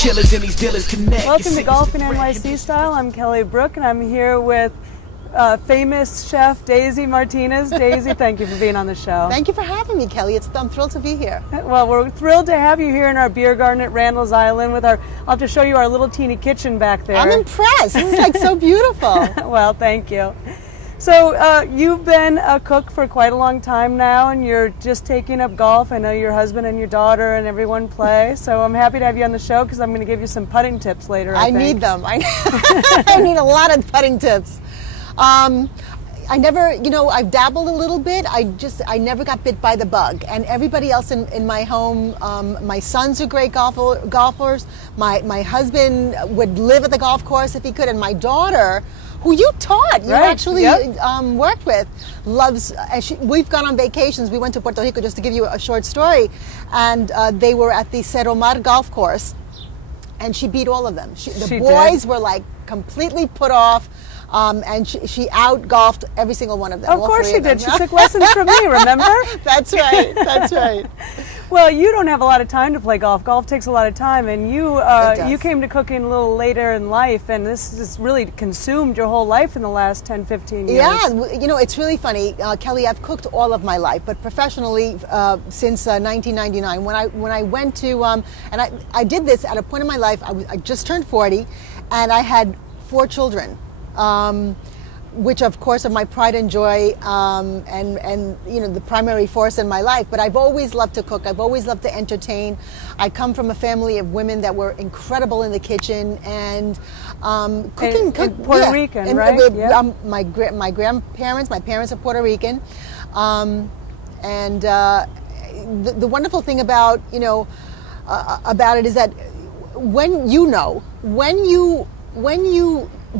killers and these dealers connect. Welcome to Golf in NYC Style. I'm Kelley Brooke, and I'm here with famous chef Daisy Martinez. Daisy, thank you for being on the show. Thank you for having me, Kelley. I'm thrilled to be here. Well, we're thrilled to have you here in our beer garden at Randall's Island with I'll have to show you our little teeny kitchen back there. I'm impressed. This is like so beautiful. Well, thank you. So you've been a cook for quite a long time now, and you're just taking up golf. I know your husband and your daughter and everyone play, so I'm happy to have you on the show because I'm going to give you some putting tips later. I need them. I need a lot of putting tips. I never, I've dabbled a little bit. I never got bit by the bug. And everybody else in my home, my sons are great golfers. My husband would live at the golf course if he could, and my daughter, who you taught, you actually worked with, loves, we've gone on vacations. We went to Puerto Rico, just to give you a short story, and they were at the Cerro Mar golf course, and she beat all of them. The boys were like completely put off, and she out-golfed every single one of them. Of course she did. She took lessons from me, remember? That's right, that's right. Well, you don't have a lot of time to play golf. Golf takes a lot of time, and you came to cooking a little later in life, and this has really consumed your whole life in the last 10, 15 years. Yeah, it's really funny, Kelley. I've cooked all of my life, but professionally since 1999. When I went to and I did this at a point in my life. I just turned 40, and I had 4 children. Which of course are my pride and joy, and the primary force in my life. But I've always loved to cook. I've always loved to entertain. I come from a family of women that were incredible in the kitchen, and cooking. Puerto Rican, right? My grandparents, my parents are Puerto Rican, and the wonderful thing about about it is that when you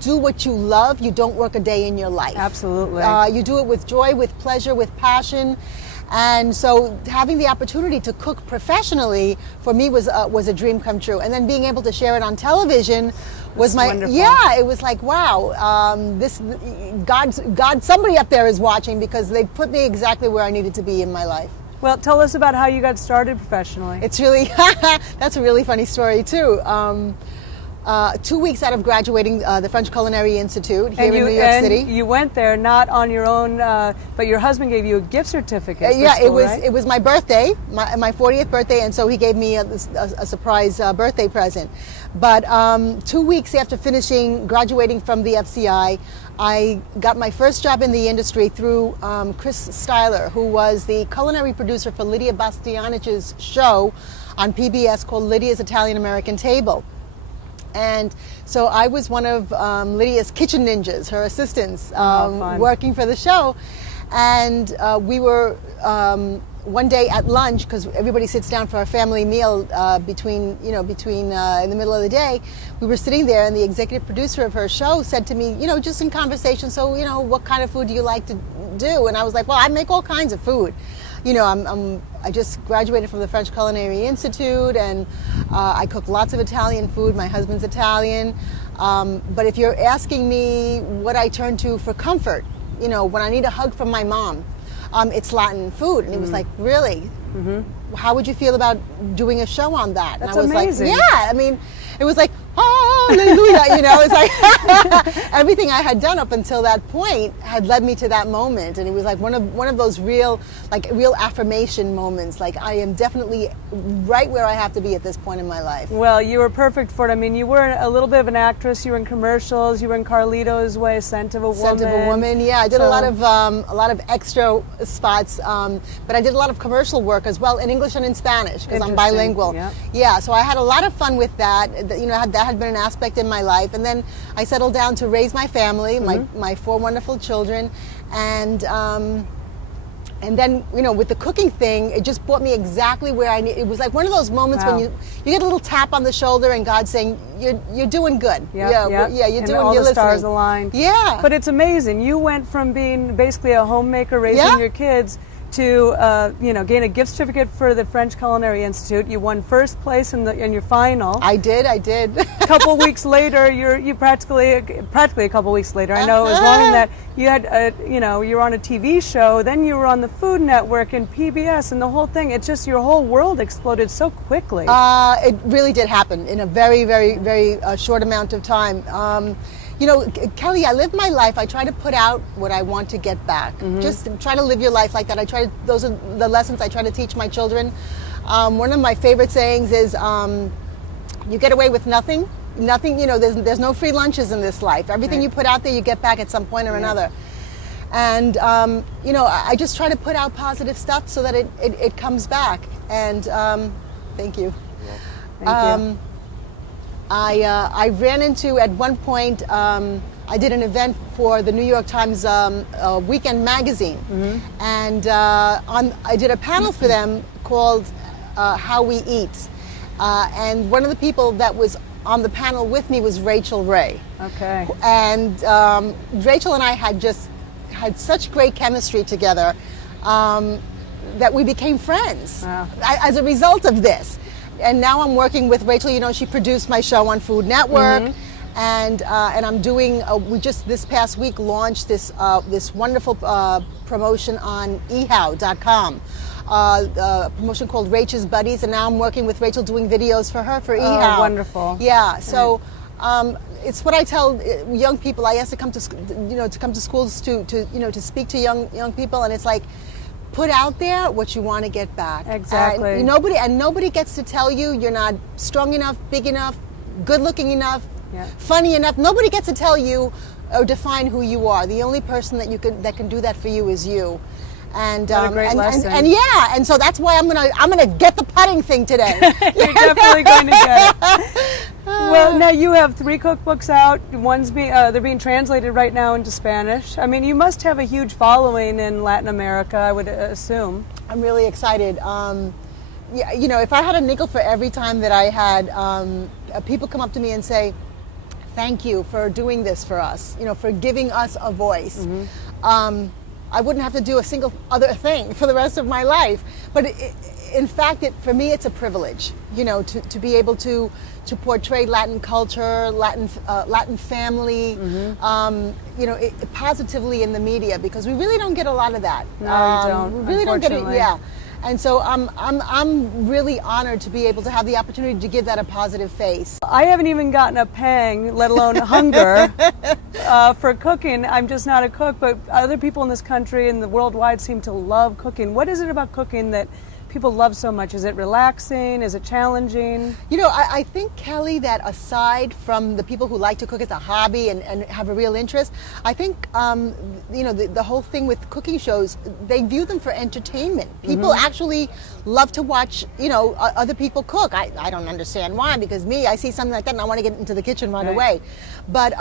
do what you love, you don't work a day in your life. Absolutely. You do it with joy, with pleasure, with passion. And so having the opportunity to cook professionally for me was a dream come true. And then being able to share it on television was wonderful. It was like, wow, God, somebody up there is watching, because they put me exactly where I needed to be in my life. Well, tell us about how you got started professionally. It's really, that's a really funny story too. 2 weeks out of graduating the French Culinary Institute here in New York City. You went there not on your own, but your husband gave you a gift certificate. It was my birthday, my 40th birthday, and so he gave me a surprise birthday present. But 2 weeks after graduating from the FCI, I got my first job in the industry through Chris Styler, who was the culinary producer for Lydia Bastianich's show on PBS called Lydia's Italian American Table. And so I was one of Lydia's kitchen ninjas, her assistants, working for the show. And we were one day at lunch, because everybody sits down for a family meal between in the middle of the day. We were sitting there, and the executive producer of her show said to me, just in conversation, so what kind of food do you like to do? And I was like, well, I make all kinds of food. I just graduated from the French Culinary Institute, and I cook lots of Italian food. My husband's Italian. But if you're asking me what I turn to for comfort, when I need a hug from my mom, it's Latin food. And he was like, really? Mm-hmm. How would you feel about doing a show on that? That's and I was amazing. like, yeah. I mean, it was like, hallelujah, it's like everything I had done up until that point had led me to that moment, and it was like one of those real affirmation moments. Like, I am definitely right where I have to be at this point in my life. Well, you were perfect for it. I mean, you were a little bit of an actress. You were in commercials. You were in Carlito's Way, Scent of a Woman. Scent of a Woman. Yeah, I did a lot of extra spots, but I did a lot of commercial work as well in English and in Spanish, because I'm bilingual. Yeah, so I had a lot of fun with that. That had been an aspect in my life, and then I settled down to raise my family, my 4 wonderful children, and then with the cooking thing, it just brought me exactly where I need. It was like one of those moments when you get a little tap on the shoulder, and God saying, you're doing good. You're doing. All you're the stars listening. aligned. Yeah, but it's amazing. You went from being basically a homemaker raising your kids to gain a gift certificate for the French Culinary Institute. You won first place in your final. I did. A couple weeks later, you practically a couple weeks later. I know it was longer than that. You had you were on a TV show, then you were on the Food Network and PBS, and the whole thing. It's just your whole world exploded so quickly. It really did happen in a very, very, very short amount of time. Kelley, I live my life. I try to put out what I want to get back. Just try to live your life like that. Those are the lessons I try to teach my children. One of my favorite sayings is, you get away with nothing. Nothing, there's no free lunches in this life. Everything you put out there, you get back at some point or another. And, I just try to put out positive stuff so that it comes back. And thank you. Thank you. I ran into, at one point, I did an event for the New York Times Weekend Magazine. And I did a panel for them called How We Eat. And one of the people that was on the panel with me was Rachel Ray. Okay. And Rachel and I had such great chemistry together that we became friends as a result of this. And now I'm working with Rachel. She produced my show on Food Network, and I'm doing. We just this past week launched this wonderful promotion on ehow.com. A promotion called Rachel's Buddies, and now I'm working with Rachel doing videos for her for eHow. Oh, wonderful! Yeah, so it's what I tell young people. I ask to come to schools to speak to young people, and it's like, put out there what you want to get back. Exactly. Nobody gets to tell you you're not strong enough, big enough, good looking enough, funny enough. Nobody gets to tell you or define who you are. The only person that can do that for you is you. And what a great lesson. And so that's why I'm gonna get the putting thing today. You're definitely going to get it. Well, now you have 3 cookbooks out. They're being translated right now into Spanish. I mean, you must have a huge following in Latin America, I would assume. I'm really excited. If I had a nickel for every time that I had people come up to me and say, "Thank you for doing this for us. For giving us a voice." I wouldn't have to do a single other thing for the rest of my life. But in fact, for me, it's a privilege, to be able to portray Latin culture, Latin family, positively in the media, because we really don't get a lot of that. No, you don't. We really don't get it. Yeah. And so I'm really honored to be able to have the opportunity to give that a positive face. I haven't even gotten a pang, let alone hunger, for cooking. I'm just not a cook, but other people in this country and the worldwide seem to love cooking. What is it about cooking that people love so much? Is it relaxing? Is it challenging? I think, Kelley, that aside from the people who like to cook as a hobby and have a real interest, I think, the whole thing with cooking shows, they view them for entertainment. People actually love to watch, other people cook. I don't understand why, because I see something like that and I want to get into the kitchen right away. But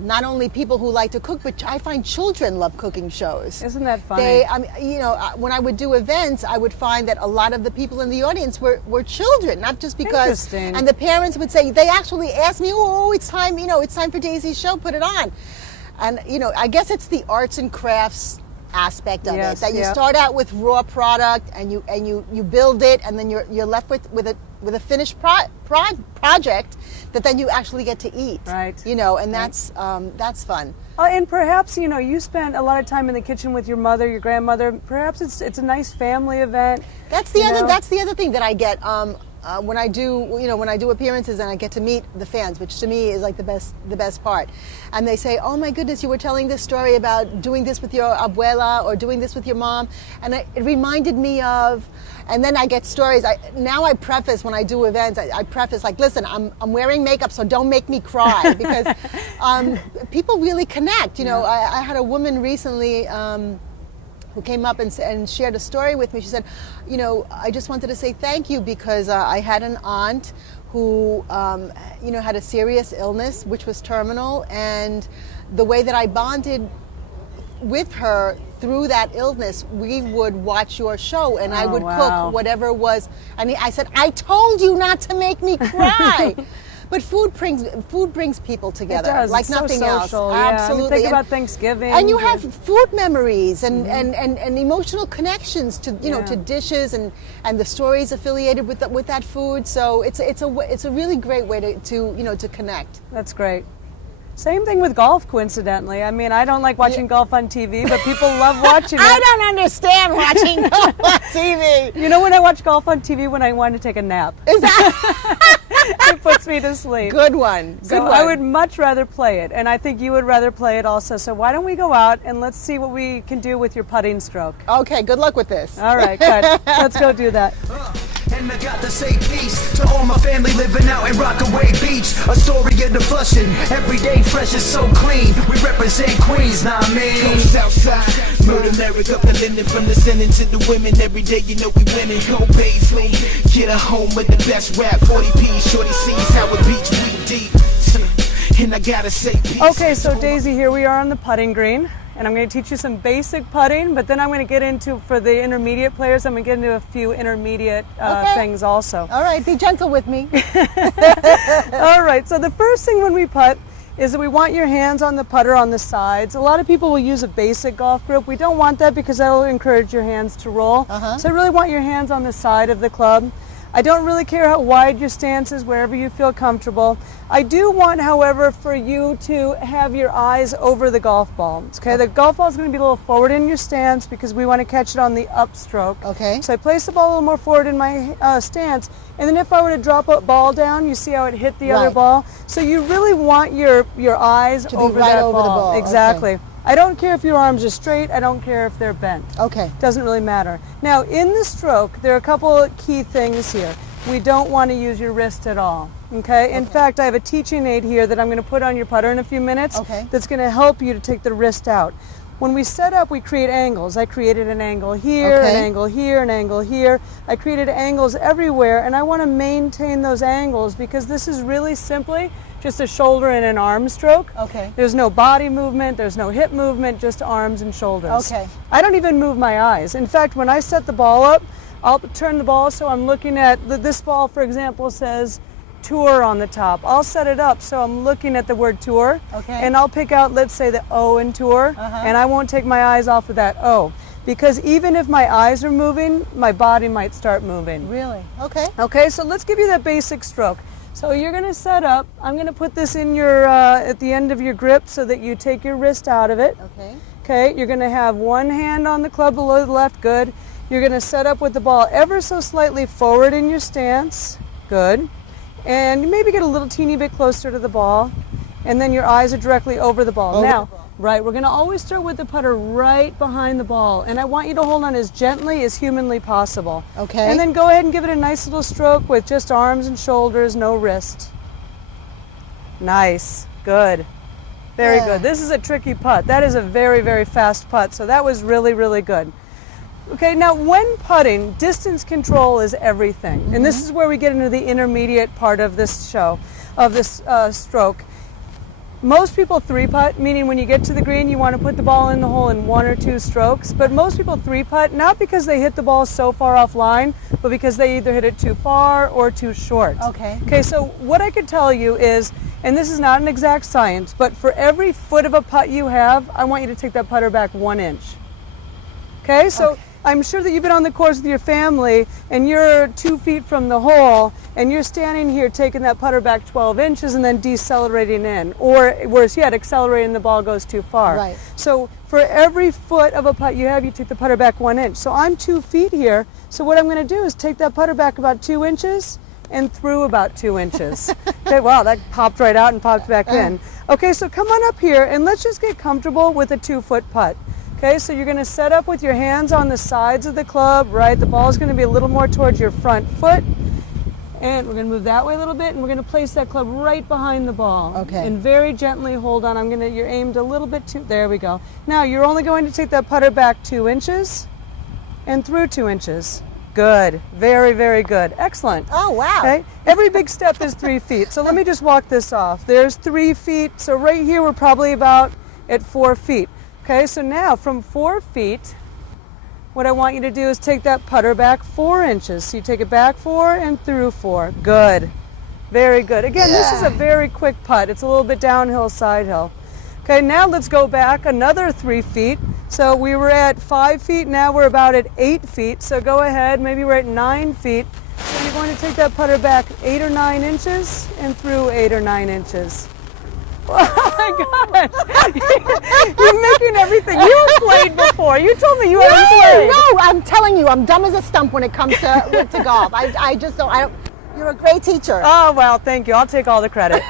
not only people who like to cook, but I find children love cooking shows. Isn't that funny? When I would do events, I would find that a lot of the people in the audience were children, not just because. Interesting. And the parents would say, they actually asked me, "Oh, it's time, it's time for Daisy's show, put it on." And I guess it's the arts and crafts aspect of it, that you start out with raw product and you build it, and then you're left with a finished project that then you actually get to eat. Right. And that's fun. And perhaps you spent a lot of time in the kitchen with your mother, your grandmother. Perhaps it's a nice family event. That's the other thing that I get when I do appearances, and I get to meet the fans, which to me is like the best part. And they say, "Oh my goodness, you were telling this story about doing this with your abuela or doing this with your mom," and it reminded me of. And then I get stories. Now I preface when I do events. I preface like, "Listen, I'm wearing makeup, so don't make me cry," because people really connect. I had a woman recently who came up and shared a story with me. She said, "I just wanted to say thank you, because I had an aunt who had a serious illness, which was terminal, and the way that I bonded with her through that illness, we would watch your show, and I would cook whatever was." And I said, "I told you not to make me cry." But food brings people together It does. like It's so nothing else. social, yeah. Absolutely. Think about Thanksgiving. And you have food memories and emotional connections to to dishes and the stories affiliated with that food. So it's a really great way to connect. That's great. Same thing with golf, coincidentally. I mean, I don't like watching golf on TV, but people love watching it. I don't understand watching golf on TV. You know when I watch golf on TV? When I want to take a nap. Is that It puts me to sleep. good one? Good So one. I would much rather play it, and I think you would rather play it also. So why don't we go out and let's see what we can do with your putting stroke. Okay, good luck with this. All right, good. Let's go do that. And I got to say peace to all my family living out in Rockaway Beach. A story of the flushing, every day fresh and so clean. We represent Queens, nah man. Coast outside, murder America, the linen from the sinning to the women. Every day you know we winning. Go Paisley, get a home with the best rap. 40p, shorty sees how it beats we deep. And I gotta say peace. Okay, so Daisy, here we are on the putting green, and I'm going to teach you some basic putting, but then I'm going to get into, for the intermediate players, I'm going to get into a few intermediate things also. All right, be gentle with me. All right, so the first thing when we putt is that we want your hands on the putter on the sides. A lot of people will use a basic golf grip. We don't want that because that will encourage your hands to roll. So I really want your hands on the side of the club. I don't really care how wide your stance is, wherever you feel comfortable. I do want, however, for you to have your eyes over the golf ball. Okay, the golf ball is going to be a little forward in your stance because we want to catch it on the upstroke. Okay. So I place the ball a little more forward in my stance, and then if I were to drop a ball down, you see how it hit the other Right. ball? So you really want your eyes be over right that over the ball. Okay. Exactly. I don't care if your arms are straight. I don't care if they're bent. Okay. Doesn't really matter. Now, in the stroke, there are a couple of key things here. We don't want to use your wrist at all. Okay? In fact, I have a teaching aid here that I'm going to put on your putter in a few minutes. Okay. That's going to help you to take the wrist out. When we set up, we create angles. I created an angle here, Okay. an angle here, an angle here. I created angles everywhere, and I want to maintain those angles because this is really simply just a shoulder and an arm stroke. Okay. There's no body movement, there's no hip movement, just arms and shoulders. Okay. I don't even move my eyes. In fact, when I set the ball up, I'll turn the ball so I'm looking at, this ball, for example, says tour on the top. I'll set it up so I'm looking at the word tour. Okay. And I'll pick out, let's say, the O in tour, and I won't take my eyes off of that O. Because even if my eyes are moving, my body might start moving. Really? Okay. Okay, so let's give you that basic stroke. So you're going to set up, I'm going to put this in your, at the end of your grip so that you take your wrist out of it. Okay. Okay, you're going to have one hand on the club below the left, good. You're going to set up with the ball ever so slightly forward in your stance, good. And you maybe get a little teeny bit closer to the ball, and then your eyes are directly over the ball. Over Now, the ball. right, we're going to always start with the putter right behind the ball, and I want you to hold on as gently as humanly possible. Okay. And then go ahead and give it a nice little stroke with just arms and shoulders, no wrist. Nice, good. Very Yeah. good. This is a tricky putt. That is a very, very fast putt, so that was really, really good. Okay, now when putting, distance control is everything. And this is where we get into the intermediate part of this show, of this stroke. Most people three putt, meaning when you get to the green, you want to put the ball in the hole in one or two strokes. But most people three putt, not because they hit the ball so far offline, but because they either hit it too far or too short. Okay. Okay, so what I could tell you is, and this is not an exact science, but for every foot of a putt you have, I want you to take that putter back 1 inch. Okay, so I'm sure that you've been on the course with your family and you're 2 feet from the hole and you're standing here taking that putter back 12 inches and then decelerating in. Or worse yet, accelerating, the ball goes too far. Right. So for every foot of a putt you have, you take the putter back 1 inch. So I'm 2 feet here. So what I'm going to do is take that putter back about 2 inches and through about 2 inches. Okay, wow, that popped right out and popped back in. Okay, so come on up here and let's just get comfortable with a 2-foot putt. Okay, so you're going to set up with your hands on the sides of the club, right? The ball is going to be a little more towards your front foot. And we're going to move that way a little bit, and we're going to place that club right behind the ball. Okay. And very gently hold on. You're aimed a little bit too, there we go. Now, you're only going to take that putter back 2 inches and through 2 inches. Good. Very, very good. Excellent. Oh, wow. Okay. Every big step is 3 feet. So let me just walk this off. There's 3 feet. So right here, we're probably about at 4 feet. Okay, so now from 4 feet, what I want you to do is take that putter back 4 inches. So you take it back 4 and through 4. Good. Very good. Again, this is a very quick putt. It's a little bit downhill, side hill. Okay, now let's go back another 3 feet. So we were at 5 feet, now we're about at 8 feet. So go ahead, maybe we're at 9 feet. So you're going to take that putter back 8 or 9 inches and through 8 or 9 inches. Oh my God! You're making everything. You played before. You told me you haven't played. No, I'm telling you, I'm dumb as a stump when it comes to golf. I just don't. You're a great teacher. Oh, well, thank you. I'll take all the credit.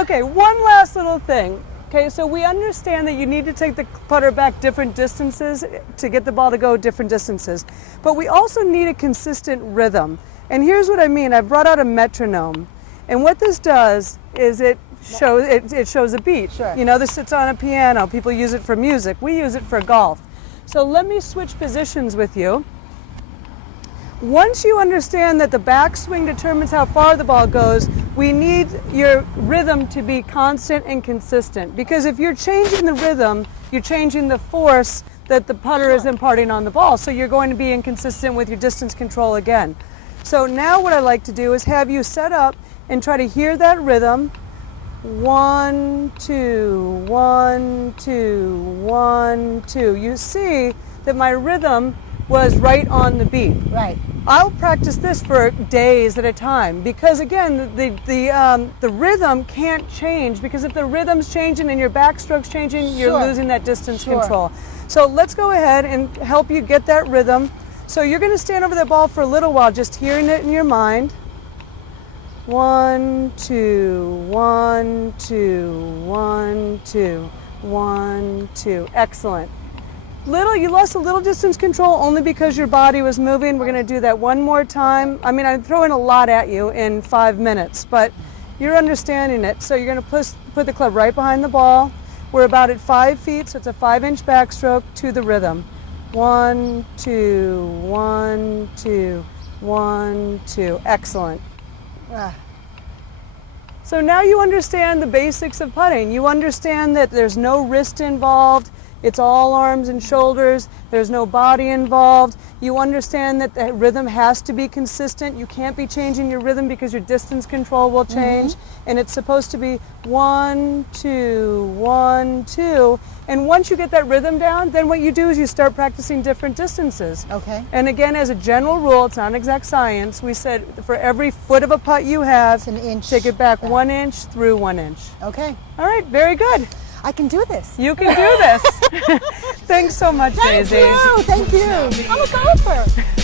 Okay, one last little thing. Okay, so we understand that you need to take the putter back different distances to get the ball to go different distances. But we also need a consistent rhythm. And here's what I mean. I brought out a metronome. And what this does is it shows a beat. Sure. You know, this sits on a piano. People use it for music. We use it for golf. So let me switch positions with you. Once you understand that the backswing determines how far the ball goes, we need your rhythm to be constant and consistent. Because if you're changing the rhythm, you're changing the force that the putter is imparting on the ball. So you're going to be inconsistent with your distance control again. So now what I like to do is have you set up and try to hear that rhythm. 1, 2, 1, 2, 1, 2. You see that my rhythm was right on the beat. Right. I'll practice this for days at a time because again, the rhythm can't change, because if the rhythm's changing and your backstroke's changing, you're losing that distance control. So let's go ahead and help you get that rhythm. So you're going to stand over the ball for a little while, just hearing it in your mind. 1, 2, 1, 2, 1, 2, 1, 2. Excellent. You lost a little distance control only because your body was moving. We're going to do that one more time. I mean, I'm throwing a lot at you in 5 minutes, but you're understanding it. So you're going to put the club right behind the ball. We're about at 5 feet, so it's a 5-inch backstroke to the rhythm. 1, 2, 1, 2, 1, 2. Excellent. So now you understand the basics of putting. You understand that there's no wrist involved. It's all arms and shoulders. There's no body involved. You understand that the rhythm has to be consistent. You can't be changing your rhythm because your distance control will change. And it's supposed to be 1, 2, 1, 2. And once you get that rhythm down, then what you do is you start practicing different distances. Okay. And again, as a general rule, it's not an exact science. We said for every foot of a putt you have, It's an inch take it back back. 1 inch through 1 inch. Okay. All right, very good. I can do this. You can do this. Thanks so much, Thank Daisy. you. Thank you. I'm a golfer.